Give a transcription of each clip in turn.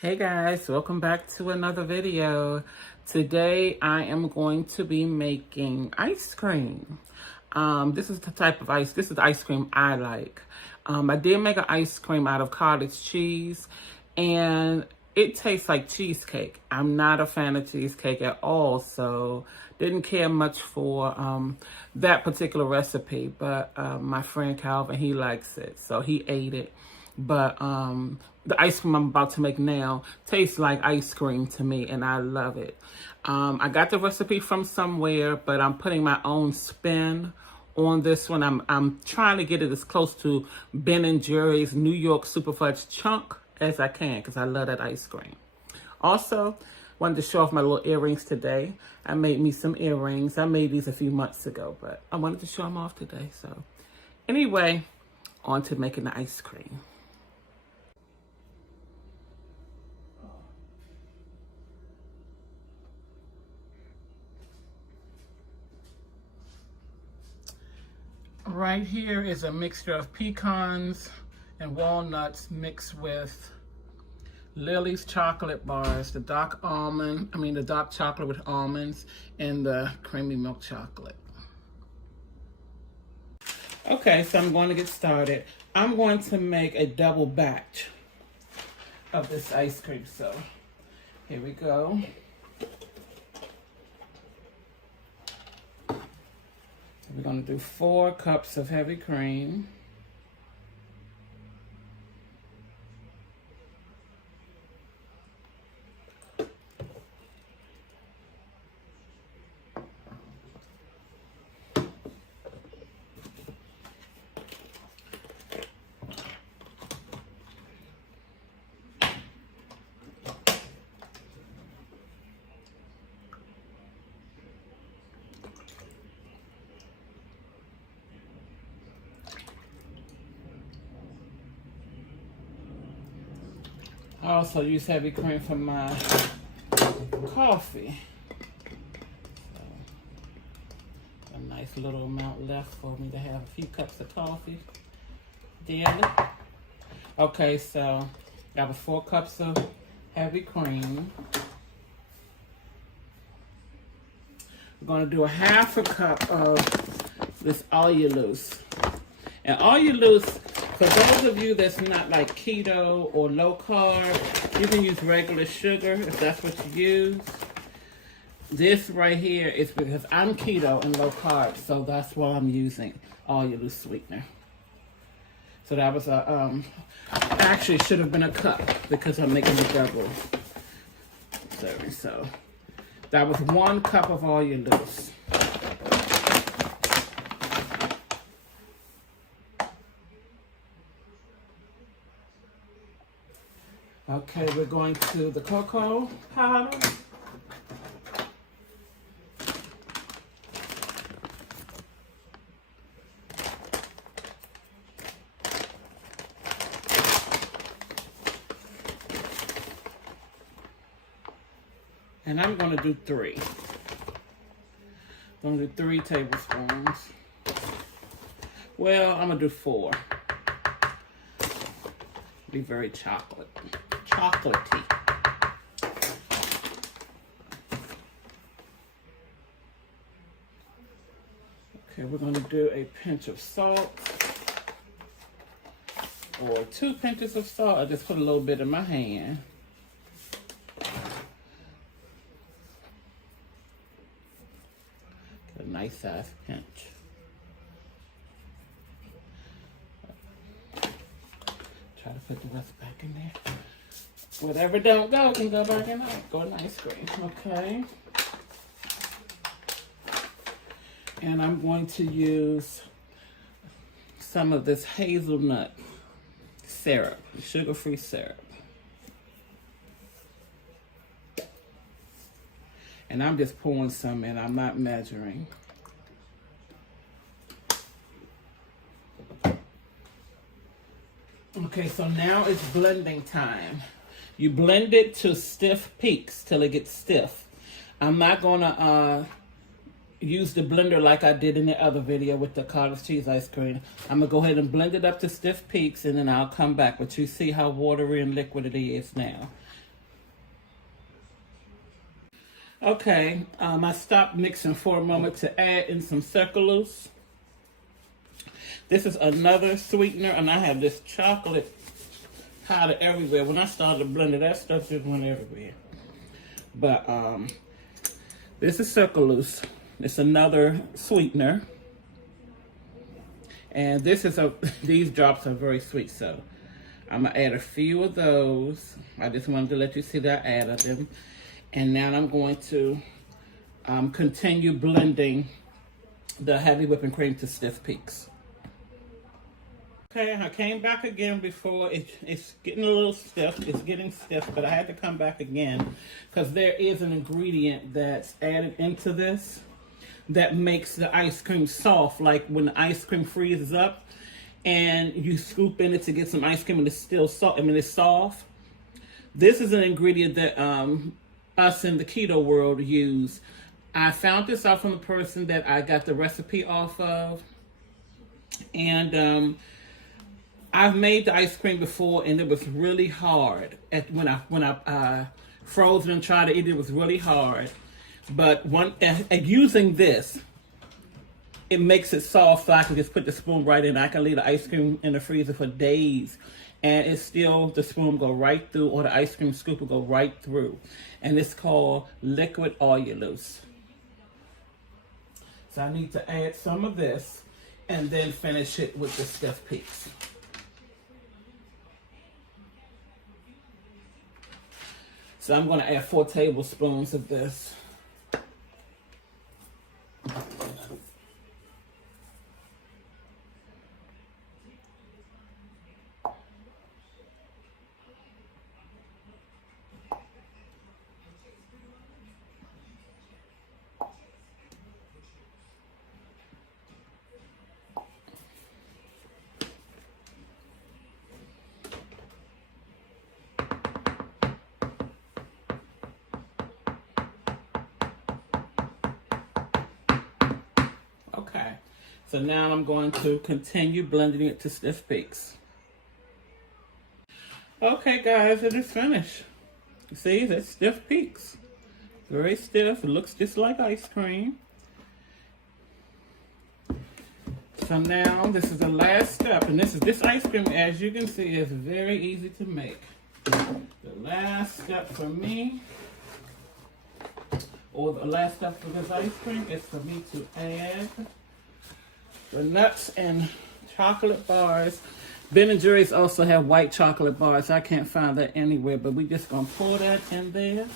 Hey guys, welcome back to another video. Today I am going to be making ice cream. This is the type of this is the ice cream I like. I did make an ice cream out of cottage cheese and it tastes like cheesecake. I'm not a fan of cheesecake at all, so didn't care much for that particular recipe, but my friend Calvin, he likes it, so he ate it. But the ice cream I'm about to make now tastes like ice cream to me, and I love it. I got the recipe from somewhere, but I'm putting my own spin on this one. I'm trying to get it as close to Ben & Jerry's New York Super Fudge Chunk as I can, because I love that ice cream. Also, wanted to show off my little earrings today. I made me some earrings. I made these a few months ago, but I wanted to show them off today. So anyway, on to making the ice cream. Right here is a mixture of pecans and walnuts mixed with Lily's chocolate bars, the dark chocolate with almonds, and the creamy milk chocolate. Okay, so I'm going to get started. I'm going to make a double batch of this ice cream. So here we go. We're going to do 4 cups of heavy cream. I also use heavy cream for my coffee. So, a nice little amount left for me to have a few cups of coffee daily. Okay, so that was 4 cups of heavy cream. We're going to do a half a cup of this Allulose. And Allulose, for those of you that's not like keto or low carb, you can use regular sugar if that's what you use. This right here is because I'm keto and low carb, so that's why I'm using Allulose sweetener. So that was actually should have been a cup because I'm making a double serving. So that was 1 cup of Allulose. Okay, we're going to the cocoa powder. And I'm going to do 3. I'm going to do 3 tablespoons. Well, I'm going to do 4. Be very chocolatey. Okay, we're going to do a pinch of salt, or 2 pinches of salt. I just put a little bit in my hand. Get a nice size pinch. Try to put the rest back in there. Whatever don't go can go back in there. Go in ice cream, okay? And I'm going to use some of this hazelnut syrup, sugar-free syrup. And I'm just pouring some in, I'm not measuring. Okay, so now it's blending time. You blend it to stiff peaks till it gets stiff. I'm not gonna use the blender like I did in the other video with the cottage cheese ice cream. I'm gonna go ahead and blend it up to stiff peaks, and then I'll come back. But you see how watery and liquid it is now. Okay, I stopped mixing for a moment to add in some Sucralose. This is another sweetener, and I have this chocolate powder everywhere. When I started to blend it, that stuff just went everywhere. But this is Sucralose. It's another sweetener. And this is these drops are very sweet, so I'm gonna add a few of those. I just wanted to let you see that I added them. And now I'm going to continue blending the heavy whipping cream to stiff peaks. Okay, I came back again before. It's getting a little stiff. It's getting stiff, but I had to come back again because there is an ingredient that's added into this that makes the ice cream soft. Like when the ice cream freezes up and you scoop in it to get some ice cream and it's still soft. I mean, it's soft. This is an ingredient that us in the keto world use. I found this out from the person that I got the recipe off of. And I've made the ice cream before, and it was really hard. When I froze it and tried to eat it, it was really hard. But using this, it makes it soft, so I can just put the spoon right in. I can leave the ice cream in the freezer for days, and it's still, the spoon go right through, or the ice cream scoop will go right through. And it's called liquid Allulose. So I need to add some of this, and then finish it with the stiff peaks. So I'm going to add 4 tablespoons of this. Okay, so now I'm going to continue blending it to stiff peaks. Okay guys, it is finished. You see, that's stiff peaks. Very stiff, it looks just like ice cream. So now, this is the last step, and this ice cream, as you can see, is very easy to make. The last step for me, or the last step for this ice cream, is for me to add the nuts and chocolate bars. Ben & Jerry's also have white chocolate bars. I can't find that anywhere, but we're just going to pour that in there.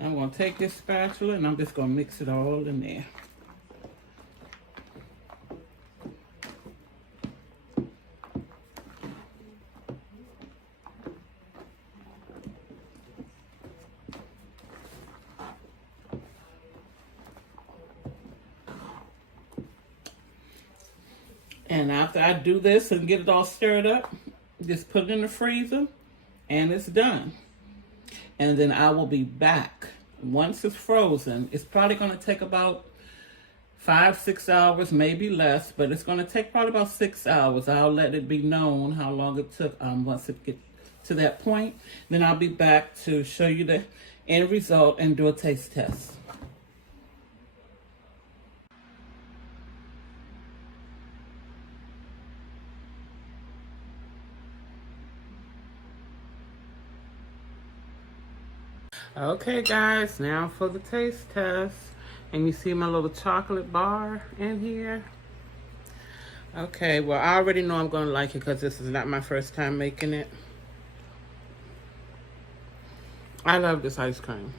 I'm going to take this spatula and I'm just going to mix it all in there. And after I do this and get it all stirred up, just put it in the freezer and it's done. And then I will be back. Once it's frozen, it's probably going to take about 5-6 hours, maybe less, but it's going to take probably about 6 hours. I'll let it be known how long it took once it gets to that point. Then I'll be back to show you the end result and do a taste test. Okay guys, now for the taste test. And you see my little chocolate bar in here. Okay, well I already know I'm gonna like it because this is not my first time making it. I love this ice cream.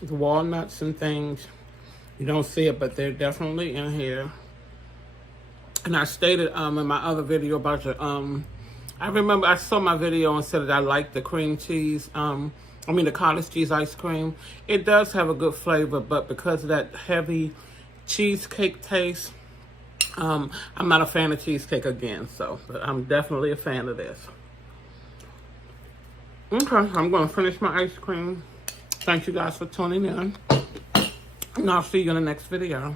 The walnuts and things, you don't see it, but they're definitely in here. And I stated in my other video about the I remember I saw my video and said that I like the cream cheese, the cottage cheese ice cream. It does have a good flavor, but because of that heavy cheesecake taste, I'm not a fan of cheesecake again. But I'm definitely a fan of this. Okay, I'm going to finish my ice cream. Thank you guys for tuning in. And I'll see you in the next video.